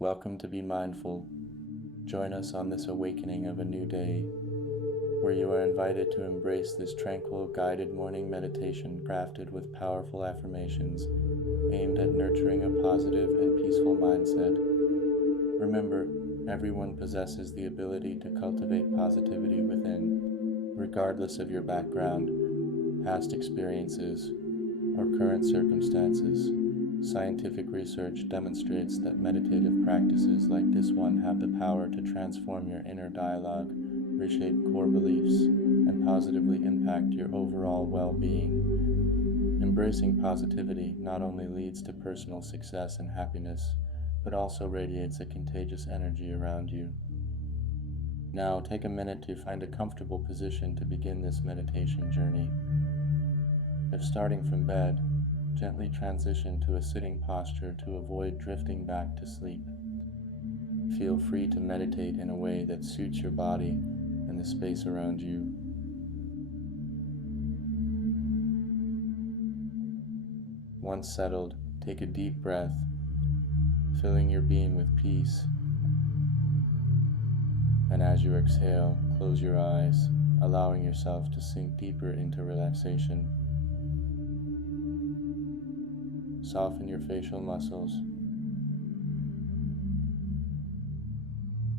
Welcome to Be Mindful. Join us on this awakening of a new day, where you are invited to embrace this tranquil, guided morning meditation crafted with powerful affirmations aimed at nurturing a positive and peaceful mindset. Remember, everyone possesses the ability to cultivate positivity within, regardless of your background, past experiences, or current circumstances. Scientific research demonstrates that meditative practices like this one have the power to transform your inner dialogue, reshape core beliefs, and positively impact your overall well-being. Embracing positivity not only leads to personal success and happiness, but also radiates a contagious energy around you. Now, take a minute to find a comfortable position to begin this meditation journey. If starting from bed, gently transition to a sitting posture to avoid drifting back to sleep. Feel free to meditate in a way that suits your body and the space around you. Once settled, take a deep breath, filling your being with peace. And as you exhale, close your eyes, allowing yourself to sink deeper into relaxation. Soften your facial muscles.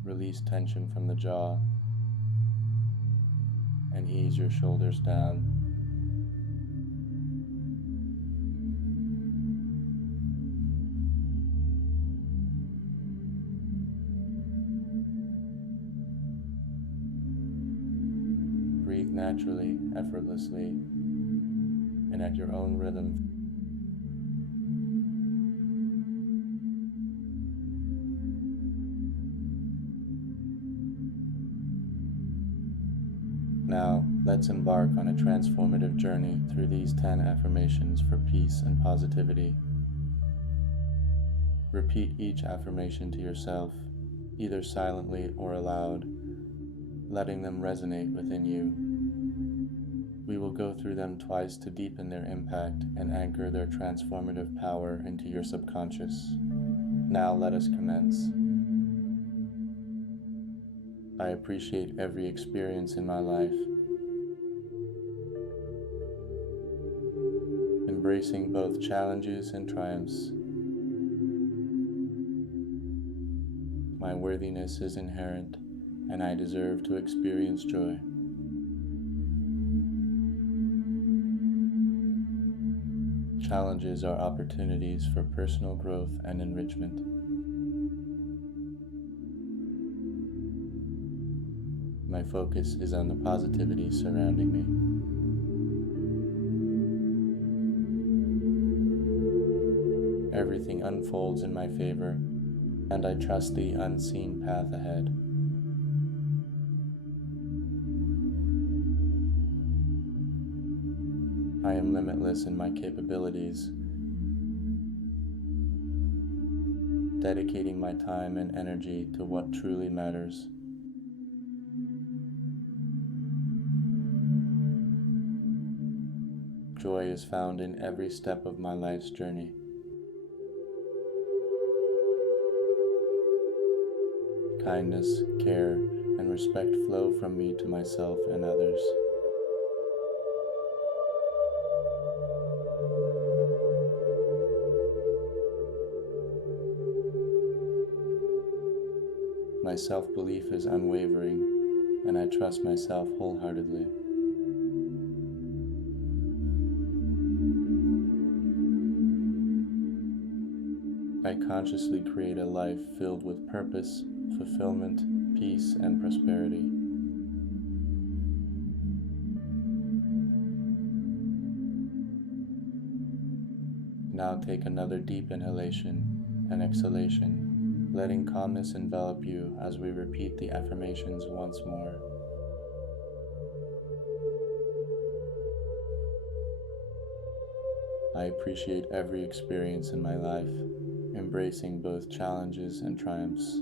Release tension from the jaw and ease your shoulders down. Breathe naturally, effortlessly, and at your own rhythm. Now, let's embark on a transformative journey through these 10 affirmations for peace and positivity. Repeat each affirmation to yourself, either silently or aloud, letting them resonate within you. We will go through them twice to deepen their impact and anchor their transformative power into your subconscious. Now let us commence. I appreciate every experience in my life. Embracing both challenges and triumphs. My worthiness is inherent, and I deserve to experience joy. Challenges are opportunities for personal growth and enrichment. My focus is on the positivity surrounding me. Everything unfolds in my favor, and I trust the unseen path ahead. I am limitless in my capabilities, dedicating my time and energy to what truly matters. Joy is found in every step of my life's journey. Kindness, care, and respect flow from me to myself and others. My self-belief is unwavering, and I trust myself wholeheartedly. I consciously create a life filled with purpose, fulfillment, peace, and prosperity. Now take another deep inhalation and exhalation, letting calmness envelop you as we repeat the affirmations once more. I appreciate every experience in my life, embracing both challenges and triumphs.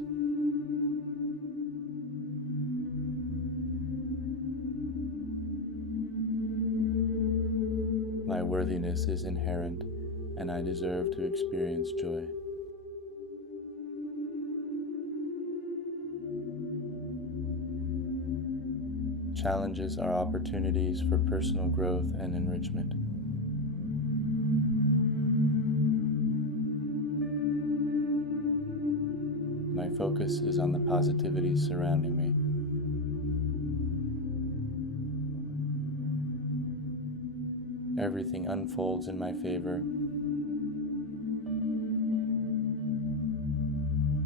My worthiness is inherent, and I deserve to experience joy. Challenges are opportunities for personal growth and enrichment. My focus is on the positivity surrounding me. Everything unfolds in my favor,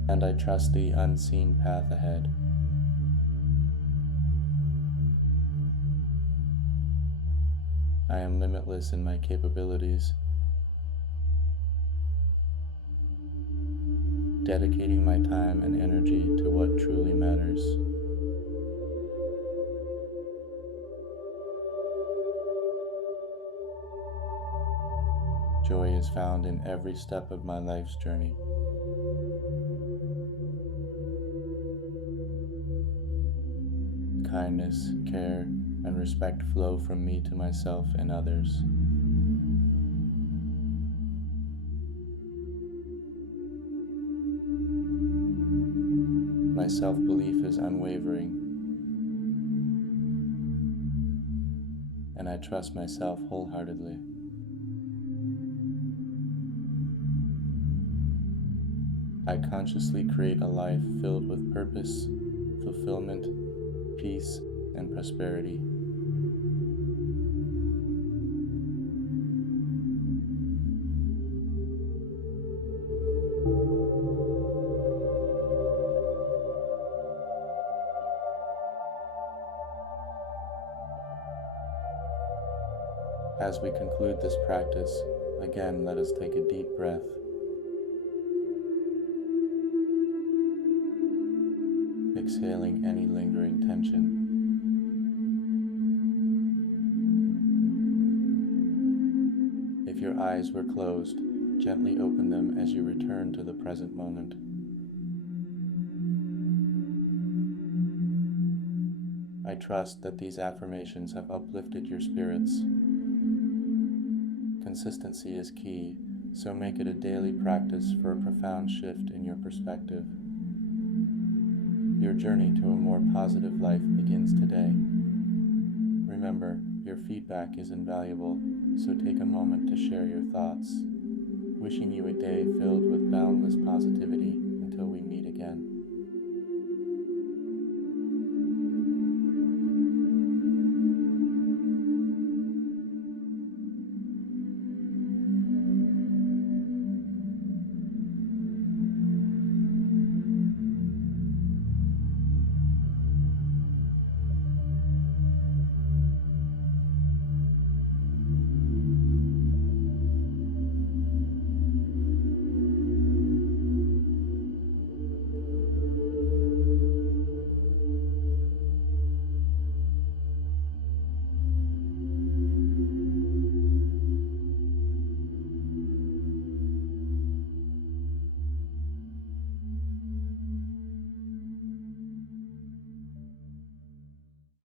and I trust the unseen path ahead. I am limitless in my capabilities, dedicating my time and energy to what truly matters. Joy is found in every step of my life's journey. Kindness, care, and respect flow from me to myself and others. My self-belief is unwavering, and I trust myself wholeheartedly. I consciously create a life filled with purpose, fulfillment, peace, and prosperity. As we conclude this practice, again, let us take a deep breath. Exhaling any lingering tension. If your eyes were closed, gently open them as you return to the present moment. I trust that these affirmations have uplifted your spirits. Consistency is key, so make it a daily practice for a profound shift in your perspective. Your journey to a more positive life begins today. Remember, your feedback is invaluable, so take a moment to share your thoughts. Wishing you a day filled with boundless positivity until we